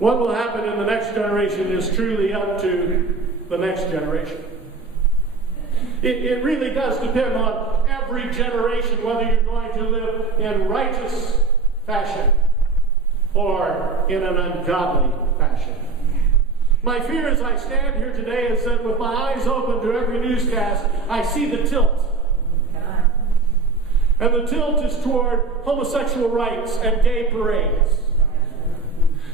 What will happen in the next generation is truly up to the next generation. It really does depend on every generation whether you're going to live in righteous fashion or in an ungodly fashion. My fear as I stand here today is that with my eyes open to every newscast, I see the tilt. And the tilt is toward homosexual rights and gay parades.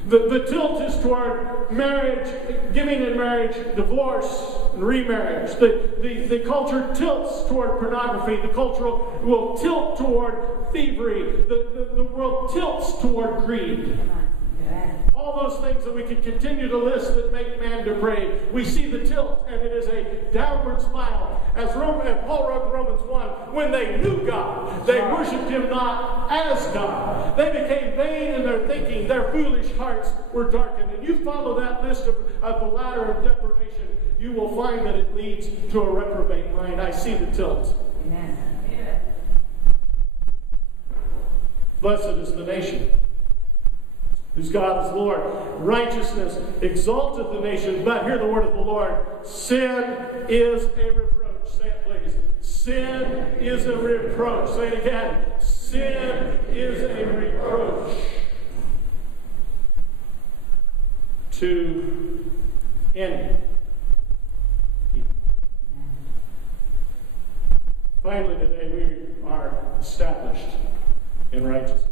The tilt is toward marriage, giving in marriage, divorce, and remarriage. The culture tilts toward pornography. The culture will tilt toward thievery. The world tilts toward greed. All those things that we could continue to list that make man depraved. We see the tilt, and it is a downward spiral. As Paul wrote in Romans 1, when they knew God, they worshipped Him not as God. They became vain in their thinking. Their foolish hearts were darkened. And you follow that list of the ladder of deprivation, you will find that it leads to a reprobate mind. I see the tilt. Amen. Blessed is the nation whose God is Lord. Righteousness exalteth the nation, but hear the word of the Lord. Sin is a reproach. Say it, please. Sin is a reproach. Say it again. Sin is a reproach to any people. Finally, today we are established in righteousness.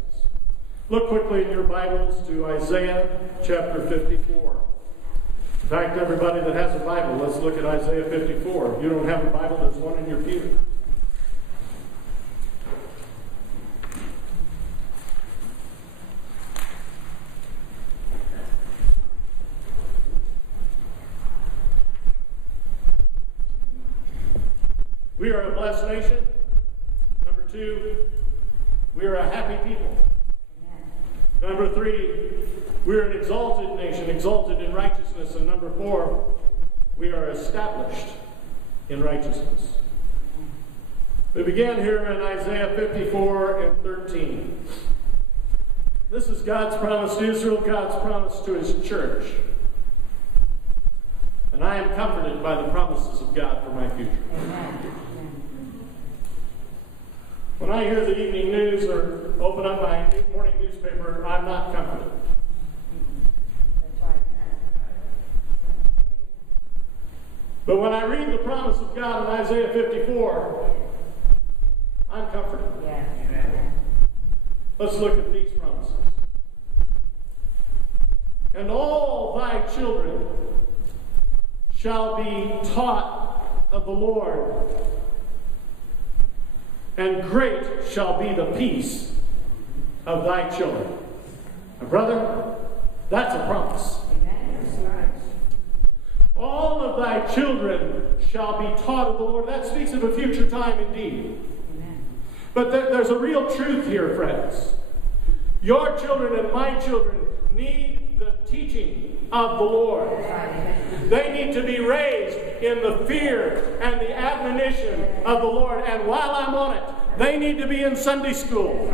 Look quickly in your Bibles to Isaiah chapter 54. In fact, everybody that has a Bible, let's look at Isaiah 54. If you don't have a Bible, there's one in your pew. We are a blessed nation. Number 2, we are a happy people. Number 3, we are an exalted nation, exalted in righteousness. And number 4, we are established in righteousness. We begin here in Isaiah 54 and 13. This is God's promise to Israel, God's promise to His church. And I am comforted by the promises of God for my future. Amen. When I hear the evening news or open up my morning newspaper, I'm not comforted. That's right. But when I read the promise of God in Isaiah 54, I'm comforted. Yes. Let's look at these promises. And all thy children shall be taught of the Lord, and great shall be the peace of thy children. My brother, that's a promise. Amen. All of thy children shall be taught of the Lord. That speaks of a future time indeed. Amen. But there's a real truth here, friends. Your children and my children need the teaching of the Lord. They need to be raised in the fear and the admonition of the Lord. And while I'm on it, they need to be in Sunday school.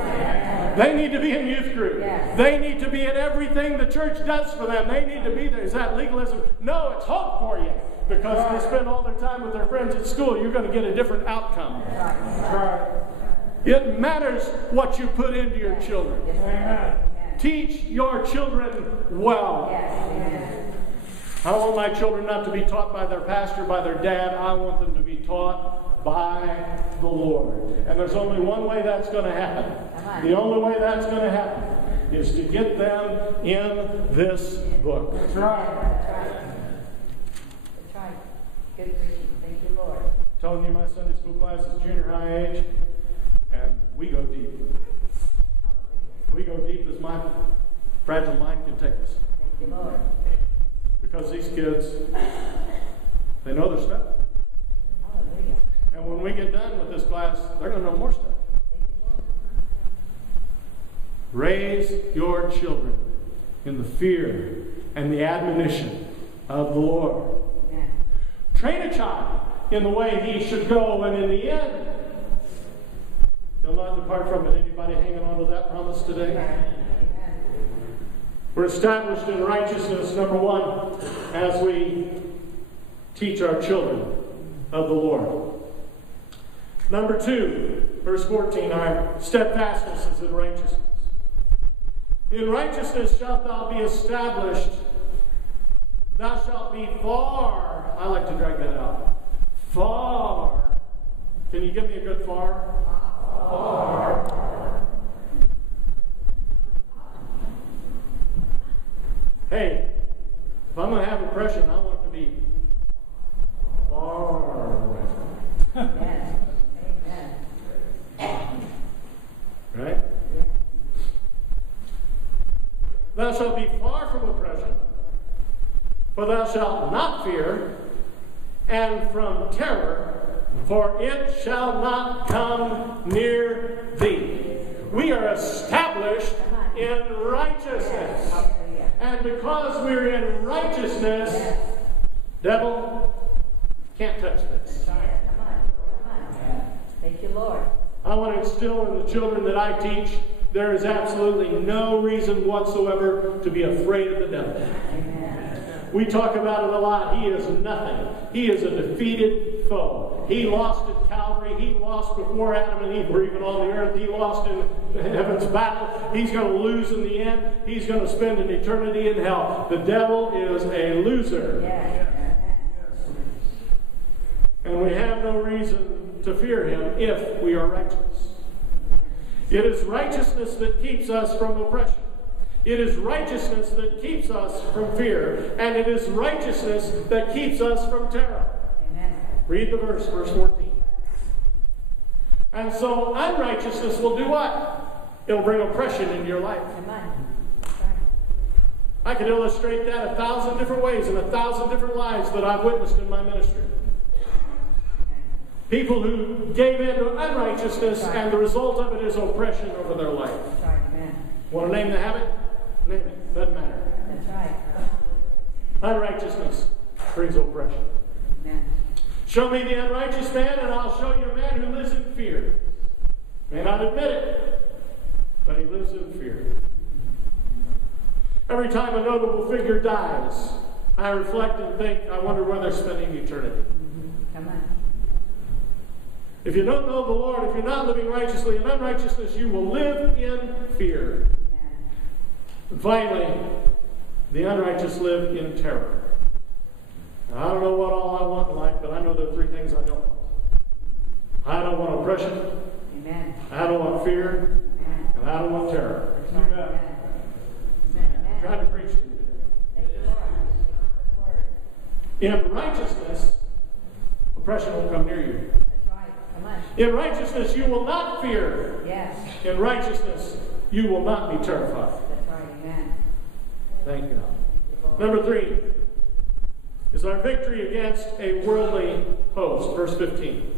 They need to be in youth group. They need to be in everything the church does for them. They need to be there. Is that legalism? No, it's hope for you. Because if they spend all their time with their friends at school, you're going to get a different outcome. It matters what you put into your children. Teach your children well. I want my children not to be taught by their pastor, by their dad. I want them to be taught by the Lord. And there's only one way that's going to happen. The only way that's going to happen is to get them in this book. That's right. Good preaching. Thank you, Lord. I'm telling you, my Sunday school class is junior high age, and we go deep. We go deep as my fragile mind can take us. Thank you, Lord. Because these kids, they know their stuff. Hallelujah. And when we get done with this class, they're going to know more stuff. Thank you, Lord. Raise your children in the fear and the admonition of the Lord. Amen. Train a child in the way he should go, and in the end, he'll not depart from it. Anybody hanging on to that promise today? Amen. We're established in righteousness, number one, as we teach our children of the Lord. Number two, verse 14, our steadfastness is in righteousness. In righteousness shalt thou be established. Thou shalt be far. I like to drag that out. Far. Can you give me a good far? Far. Hey, if I'm going to have oppression, I want it to be far away. Amen. Amen. Right? Thou shalt be far from oppression, for thou shalt not fear, and from terror, for it shall not come near thee. We are established in righteousness. Hallelujah. And because we're in righteousness, devil can't touch this. Come on. Thank you, Lord. I want to instill in the children that I teach, there is absolutely no reason whatsoever to be afraid of the devil. Amen. We talk about it a lot. He is nothing. He is a defeated foe. He lost at Calvary. He lost before Adam and Eve were even on the earth. He lost in heaven's battle. He's going to lose in the end. He's going to spend an eternity in hell. The devil is a loser. Yes. And we have no reason to fear him if we are righteous. It is righteousness that keeps us from oppression. It is righteousness that keeps us from fear. And it is righteousness that keeps us from terror. Amen. Read the verse 14. And so unrighteousness will do what? It'll bring oppression into your life. Come on. That's right. I could illustrate that 1,000 different ways in 1,000 different lives that I've witnessed in my ministry. People who gave in to unrighteousness, and the result of it is oppression over their life. That's right. Amen. Want to name the habit? Name it. Doesn't matter. That's right. Unrighteousness brings oppression. Amen. Show me the unrighteous man, and I'll show you a man who lives in fear. May not admit it, but he lives in fear. Every time a notable figure dies, I reflect and think, I wonder where they're spending eternity. Come on. If you don't know the Lord, if you're not living righteously in unrighteousness, you will live in fear. Amen. And finally, the unrighteous live in terror. Now, I don't know what all I want in life, but I know there are three things I don't want. I don't want oppression, Amen. I don't want fear, Amen. and I don't want terror. That's right. Amen. Amen. I'm trying to preach to you today. Thank you, Lord. In righteousness, oppression will come near you. That's right. Come on. In righteousness, you will not fear. Yes. In righteousness, you will not be terrified. That's right. Amen. Thank God. Number 3 is our victory against a worldly host. Verse 15.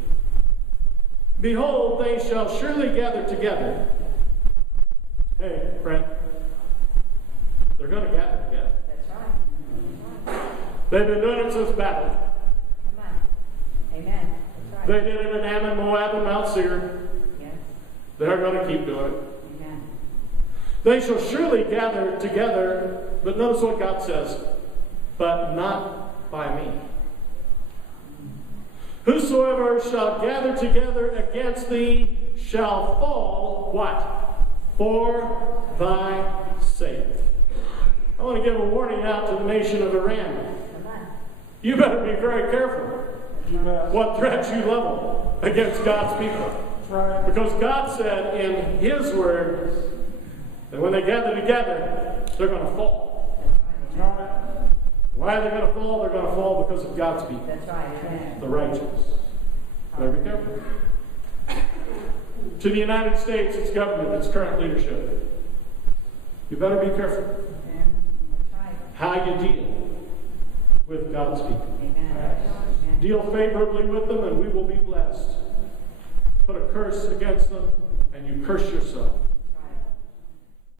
Behold, they shall surely gather together. Hey, friend. They're going to gather together. That's right. They've been doing it since battle. Come on. Amen. That's They right. did it in Ammon, Moab, and Mount Seir. Yes. They're going to keep doing it. Amen. They shall surely gather together, but notice what God says, but not by me. Whosoever shall gather together against thee shall fall, what? For thy sake. I want to give a warning out to the nation of Iran. Come on. You better be very careful what threats you level against God's people. Because God said in His Word that when they gather together, they're going to fall. That's right. Why are they going to fall? They're going to fall because of God's people, That's right. Amen. the righteous. Better be careful. To the United States, its government, its current leadership, you better be careful Amen. That's right. how you deal with God's people. Amen. Amen. Deal favorably with them, and we will be blessed. Put a curse against them, and you curse yourself.